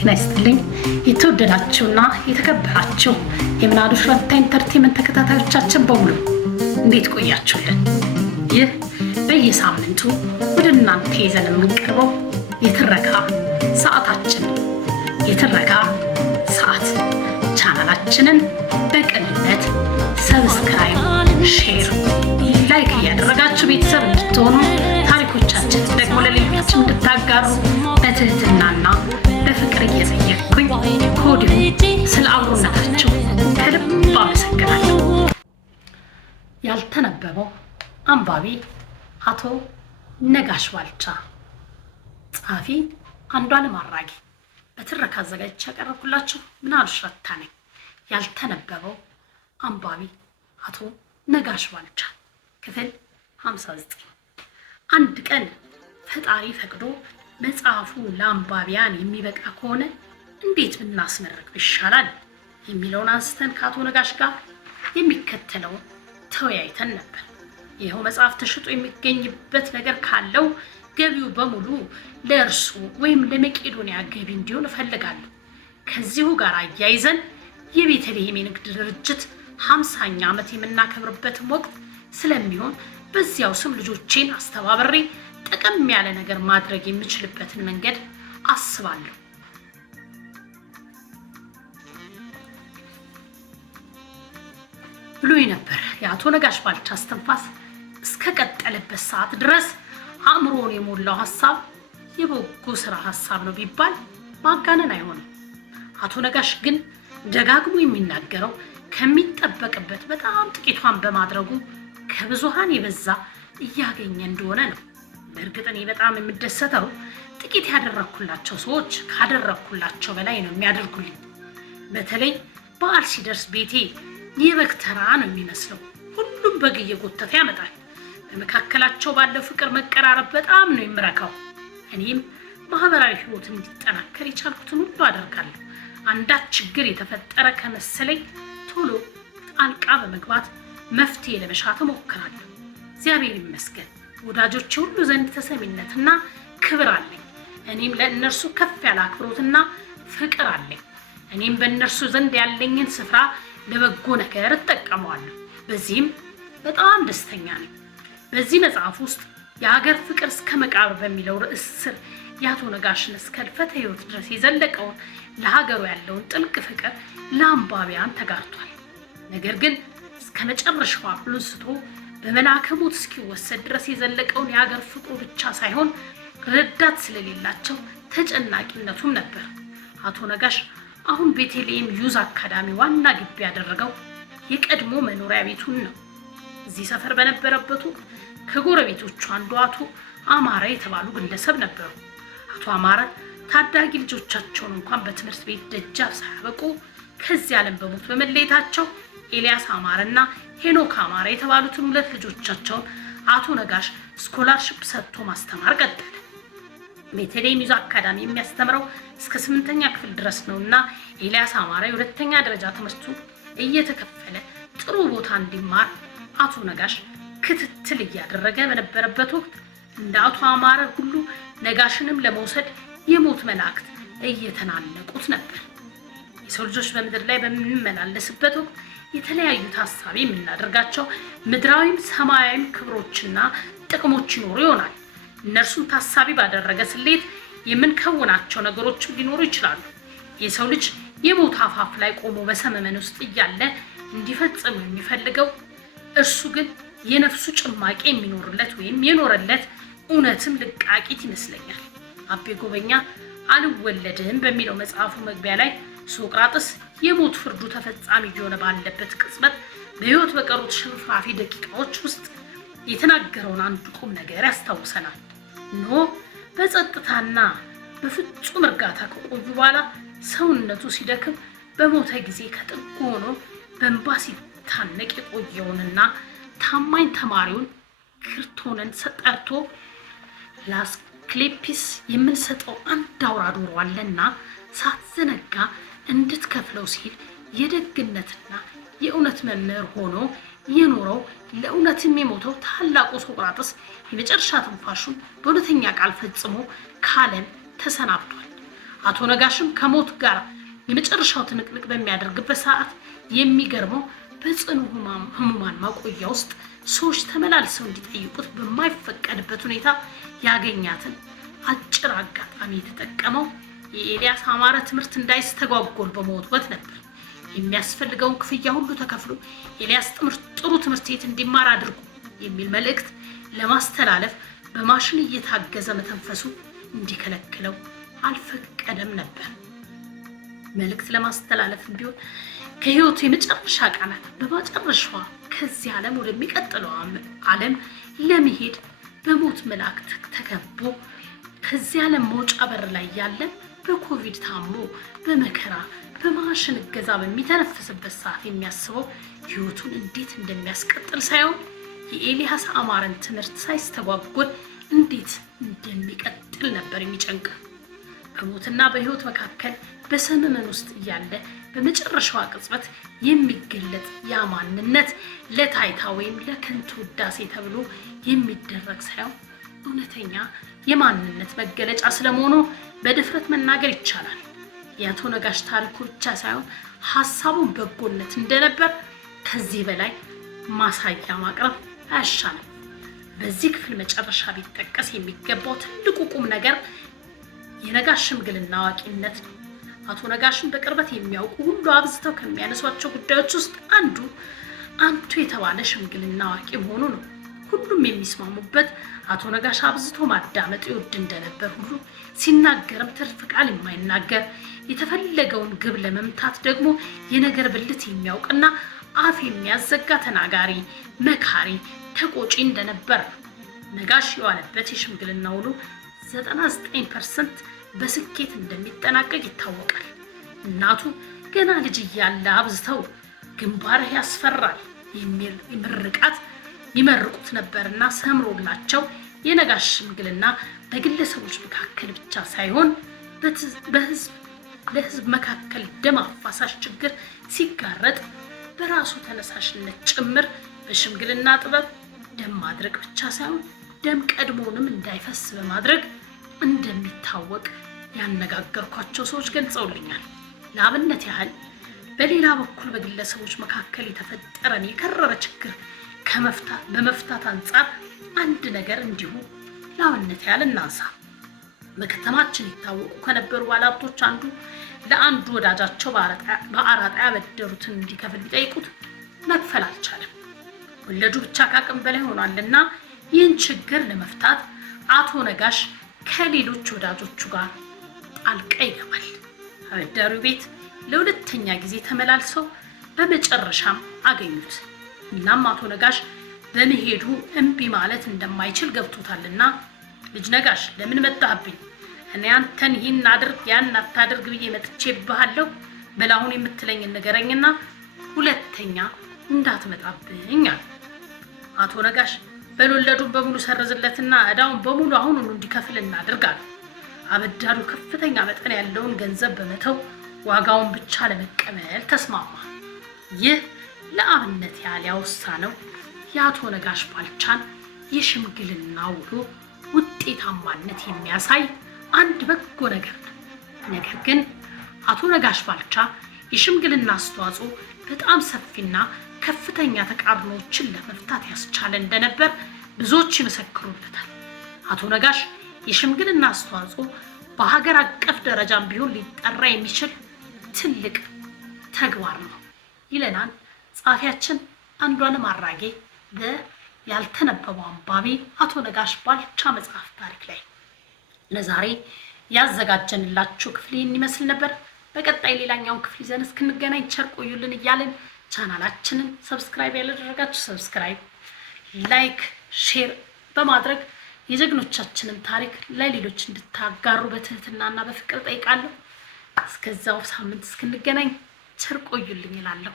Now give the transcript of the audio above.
ጤና ይስጥልኝ የተወደዳችሁና የተከበራችሁ የምናሉሽ ረታ ኢንተርቴይንመንት ተከታታዮቻችን በሙሉ እንዴት ቆያችሁልን? ይህ በየሳምንቱ ወደ እናንተ ይዘን የምንቀርበው የትረካ ሰዓታችን የትረካ ሰዓት ቻናላችንን በቅንነት ሰብስክራይብ፣ ሼር፣ ላይክ እያደረጋችሁ ቤተሰብ እንድትሆኑ ታሪኮቻችን ደግሞ ለሌሎች እንድታጋሩ በትህትናና በፍቅር እየጠየቅኩኝ ከወዲሁ ስለ አብሮነታችሁ ከልብ አመሰግናለሁ። ያልተነበበው አንባቢ አቶ ነጋሽ ባልቻ፣ ጸሐፊ አንዷለም አራጌ። በትረካ አዘጋጅቼ ያቀረብኩላችሁ ምናሉሽ ረታ ነኝ። ያልተነበበው አንባቢ አቶ ነጋሽ ባልቻ ክፍል 59። አንድ ቀን ፈጣሪ ፈቅዶ መጽሐፉ ለአንባቢያን የሚበቃ ከሆነ እንዴት ብናስመርቅ ይሻላል የሚለውን አንስተን ከአቶ ነጋሽ ጋር የሚከተለውን ተወያይተን ነበር። ይኸው መጽሐፍ ተሽጦ የሚገኝበት ነገር ካለው ገቢው በሙሉ ለእርሱ ወይም ለመቄዶንያ ገቢ እንዲሆን እፈልጋለሁ። ከዚሁ ጋር አያይዘን የቤተልሔም የንግድ ድርጅት 50ኛ ዓመት የምናከብርበትም ወቅት ስለሚሆን በዚያው ስም ልጆቼን አስተባብሬ ጠቀም ያለ ነገር ማድረግ የምችልበትን መንገድ አስባለሁ ብሎኝ ነበር። የአቶ ነጋሽ ባልቻ እስትንፋስ እስከ ቀጠለበት ሰዓት ድረስ አእምሮን የሞላው ሀሳብ የበጎ ስራ ሀሳብ ነው ቢባል ማጋነን አይሆንም። አቶ ነጋሽ ግን ደጋግሞ የሚናገረው ከሚጠበቅበት በጣም ጥቂቷን በማድረጉ ከብዙሃን የበዛ እያገኘ እንደሆነ ነው። በእርግጥ እኔ በጣም የምደሰተው ጥቂት ያደረኩላቸው ሰዎች ካደረኩላቸው በላይ ነው የሚያደርጉልኝ። በተለይ በዓል ሲደርስ ቤቴ የበግ ተራ ነው የሚመስለው። ሁሉም በግ እየጎተተ ያመጣል። በመካከላቸው ባለው ፍቅር መቀራረብ በጣም ነው የምረካው። እኔም ማህበራዊ ህይወት እንዲጠናከር የቻልኩትን ሁሉ አደርጋለሁ። አንዳች ችግር የተፈጠረ ከመሰለኝ ቶሎ ጣልቃ በመግባት መፍትሄ ለመሻት እሞክራለሁ። እግዚአብሔር ይመስገን ወዳጆቼ ሁሉ ዘንድ ተሰሚነትና ክብር አለኝ። እኔም ለእነርሱ ከፍ ያለ አክብሮትና ፍቅር አለኝ። እኔም በእነርሱ ዘንድ ያለኝን ስፍራ ለበጎ ነገር እጠቀመዋለሁ። በዚህም በጣም ደስተኛ ነኝ። በዚህ መጽሐፍ ውስጥ የሀገር ፍቅር እስከ መቃብር በሚለው ርዕስ ስር የአቶ ነጋሽን እስከ ህልፈተ ህይወት ድረስ የዘለቀውን ለሀገሩ ያለውን ጥልቅ ፍቅር ለአንባቢያን ተጋርቷል። ነገር ግን እስከ መጨረሻው አፍሉን ስቶ በመልአከ ሞት እስኪወሰድ ድረስ የዘለቀውን የሀገር ፍቅሩ ብቻ ሳይሆን ረዳት ስለሌላቸው ተጨናቂነቱም ነበር። አቶ ነጋሽ አሁን ቤተልሔም ዩዝ አካዳሚ ዋና ግቢ ያደረገው የቀድሞ መኖሪያ ቤቱን ነው። እዚህ ሰፈር በነበረበት ወቅት ከጎረቤቶቹ አንዱ አቶ አማረ የተባሉ ግለሰብ ነበሩ። አቶ አማረ ታዳጊ ልጆቻቸውን እንኳን በትምህርት ቤት ደጃፍ ሳያበቁ ከዚህ ዓለም በሞት በመለየታቸው ኤልያስ አማረና ሄኖክ አማረ የተባሉትን ሁለት ልጆቻቸውን አቶ ነጋሽ ስኮላርሺፕ ሰጥቶ ማስተማር ቀጠለ። ቤተልሔም ዩዝ አካዳሚ የሚያስተምረው እስከ 8ኛ ክፍል ድረስ ነውና ኤልያስ አማረ የሁለተኛ ደረጃ ትምህርቱ እየተከፈለ ጥሩ ቦታ እንዲማር አቶ ነጋሽ ክትትል እያደረገ በነበረበት ወቅት እንደ አቶ አማረ ሁሉ ነጋሽንም ለመውሰድ የሞት መላእክት እየተናነቁት ነበር። የሰው ልጆች በምድር ላይ በምንመላለስበት ወቅት የተለያዩ ታሳቢ የምናደርጋቸው ምድራዊም ሰማያዊም ክብሮችና ጥቅሞች ይኖሩ ይሆናል። እነርሱን ታሳቢ ባደረገ ስሌት የምንከውናቸው ነገሮችም ሊኖሩ ይችላሉ። የሰው ልጅ የሞት አፋፍ ላይ ቆሞ በሰመመን ውስጥ እያለ እንዲፈጽም የሚፈልገው እርሱ ግን የነፍሱ ጭማቂ የሚኖርለት ወይም የኖረለት እውነትም ልቃቂት ይመስለኛል። አቤ ጎበኛ አልወለድም በሚለው መጽሐፉ መግቢያ ላይ ሶቅራጥስ የሞት ፍርዱ ተፈጻሚ እየሆነ ባለበት ቅጽበት በሕይወት በቀሩት ሽንፍራፊ ደቂቃዎች ውስጥ የተናገረውን አንድ ቁም ነገር ያስታውሰናል። ኖ በጸጥታና በፍጹም እርጋታ ከቆዩ በኋላ ሰውነቱ ሲደክም በሞተ ጊዜ ከጥጉ ሆኖ በእንባ ሲታነቅ የቆየውንና ታማኝ ተማሪውን ክርቶንን ጠርቶ ለአስክሌፒስ የምንሰጠው አንድ አውራ ዶሮ አለና ሳትዘነጋ እንድትከፍለው ሲል የደግነትና የእውነት መምህር ሆኖ የኖረው ለእውነትም የሞተው ታላቁ ሶቅራጥስ የመጨረሻ ትንፋሹን በእውነተኛ ቃል ፈጽሞ ከዓለም ተሰናብቷል። አቶ ነጋሽም ከሞት ጋር የመጨረሻው ትንቅንቅ በሚያደርግበት ሰዓት የሚገርመው በጽኑ ህሙማን ማቆያ ውስጥ ሰዎች ተመላልሰው እንዲጠይቁት በማይፈቀድበት ሁኔታ ያገኛትን አጭር አጋጣሚ የተጠቀመው የኤልያስ አማረ ትምህርት እንዳይስተጓጎል በመወትወት ነበር። የሚያስፈልገውን ክፍያ ሁሉ ተከፍሎ ኤልያስ ጥሩ ትምህርት ቤት እንዲማር አድርጉ የሚል መልእክት ለማስተላለፍ በማሽን እየታገዘ መተንፈሱ እንዲከለክለው አልፈቀደም ነበር። መልእክት ለማስተላለፍ ቢሆን ከህይወቱ የመጨረሻ ቃላት በመጨረሻዋ ከዚህ ዓለም ወደሚቀጥለው ዓለም ለመሄድ በሞት መላእክት ተከቦ ከዚህ ዓለም መውጫ በር ላይ ያለ በኮቪድ ታሞ በመከራ በማሽን እገዛ በሚተነፍስበት ሰዓት የሚያስበው ህይወቱን እንዴት እንደሚያስቀጥል ሳይሆን የኤልያስ አማረን ትምህርት ሳይስተጓጎል እንዴት እንደሚቀጥል ነበር የሚጨንቀው። በሞትና በህይወት መካከል በሰመመን ውስጥ እያለ በመጨረሻዋ ቅጽበት የሚገለጥ ያ ማንነት ለታይታ ወይም ለከንቱ ውዳሴ ተብሎ የሚደረግ ሳይሆን እውነተኛ የማንነት መገለጫ ስለመሆኑ በድፍረት መናገር ይቻላል። የአቶ ነጋሽ ታሪኩ ብቻ ሳይሆን ሀሳቡን በጎነት እንደነበር ከዚህ በላይ ማሳያ ማቅረብ አያሻንም። በዚህ ክፍል መጨረሻ ቢጠቀስ የሚገባው ትልቁ ቁም ነገር የነጋሽ ሽምግልና አዋቂነት ነው። አቶ ነጋሽን በቅርበት የሚያውቁ ሁሉ አብዝተው ከሚያነሷቸው ጉዳዮች ውስጥ አንቱ የተባለ ሽምግልና አዋቂ መሆኑ ነው። ሁሉም የሚስማሙበት አቶ ነጋሽ አብዝቶ ማዳመጥ ይወድ እንደነበር ሁሉ ሲናገርም ትርፍ ቃል የማይናገር የተፈለገውን ግብ ለመምታት ደግሞ የነገር ብልት የሚያውቅና አፍ የሚያዘጋ ተናጋሪ፣ መካሪ፣ ተቆጪ እንደነበር ነው። ነጋሽ የዋለበት የሽምግልና ውሎ 99% በስኬት እንደሚጠናቀቅ ይታወቃል። እናቱ ገና ልጅ እያለ አብዝተው ግንባርህ ያስፈራል የሚል ምርቃት ይመርቁት ነበርና ሰምሮላቸው የነጋሽ ሽምግልና በግለሰቦች መካከል ብቻ ሳይሆን ለህዝብ መካከል ደም አፋሳሽ ችግር ሲጋረጥ በራሱ ተነሳሽነት ጭምር በሽምግልና ጥበብ ደም ማድረግ ብቻ ሳይሆን ደም ቀድሞውንም እንዳይፈስ በማድረግ እንደሚታወቅ ያነጋገርኳቸው ሰዎች ገልጸውልኛል። ለአብነት ያህል በሌላ በኩል በግለሰቦች መካከል የተፈጠረን የከረረ ችግር በመፍታት አንጻር አንድ ነገር እንዲሁ ለአብነት ያህል እናንሳ። በከተማችን ይታወቁ ከነበሩ ባለሀብቶች አንዱ ለአንዱ ወዳጃቸው በአራጣ ያበደሩትን እንዲከፍል ቢጠይቁት መክፈል አልቻለም። ወለዱ ብቻ ከአቅም በላይ ሆኗልና ይህን ችግር ለመፍታት አቶ ነጋሽ ከሌሎች ወዳጆቹ ጋር ጣልቃ ይገባል። አበዳሪው ቤት ለሁለተኛ ጊዜ ተመላልሰው በመጨረሻም አገኙት። እናም አቶ ነጋሽ በመሄዱ እምቢ ማለት እንደማይችል ገብቶታልና ልጅ ነጋሽ ለምን መጣህብኝ? እኔ አንተን ይህን አድርግ ያን አታድርግ ብዬ መጥቼብሃለሁ። በላሁን የምትለኝ ንገረኝና ሁለተኛ እንዳትመጣብኝ አለ። አቶ ነጋሽ በልወለዱን በሙሉ ሰረዝለትና ዕዳውን በሙሉ አሁኑኑ እንዲከፍል እናድርጋለን። አበዳሪው ከፍተኛ መጠን ያለውን ገንዘብ በመተው ዋጋውን ብቻ ለመቀበል ተስማማ። ይህ ለአብነት ያህል ያወሳነው የአቶ ነጋሽ ባልቻን የሽምግልና ውሎ ውጤታማነት የሚያሳይ አንድ በጎ ነገር ነው። ነገር ግን አቶ ነጋሽ ባልቻ የሽምግልና አስተዋጽኦ በጣም ሰፊና ከፍተኛ ተቃርኖዎችን ለመፍታት ያስቻለ እንደነበር ብዙዎች ይመሰክሩለታል። አቶ ነጋሽ የሽምግልና አስተዋጽኦ በሀገር አቀፍ ደረጃም ቢሆን ሊጠራ የሚችል ትልቅ ተግባር ነው ይለናል ጸሐፊያችን አንዷለም አራጌ ያልተነበበው አንባቢ አቶ ነጋሽ ባልቻ መጽሐፍ ታሪክ ላይ። ለዛሬ ያዘጋጀንላችሁ ክፍል ይህን ይመስል ነበር። በቀጣይ ሌላኛውን ክፍል ይዘን እስክንገናኝ ቸር ቆዩልን እያልን ቻናላችንን ሰብስክራይብ ያላደረጋችሁ ሰብስክራይብ፣ ላይክ፣ ሼር በማድረግ የጀግኖቻችንን ታሪክ ለሌሎች እንድታጋሩ በትህትናና በፍቅር ጠይቃለሁ። እስከዛው ሳምንት እስክንገናኝ ቸር ቆዩልኝ እላለሁ።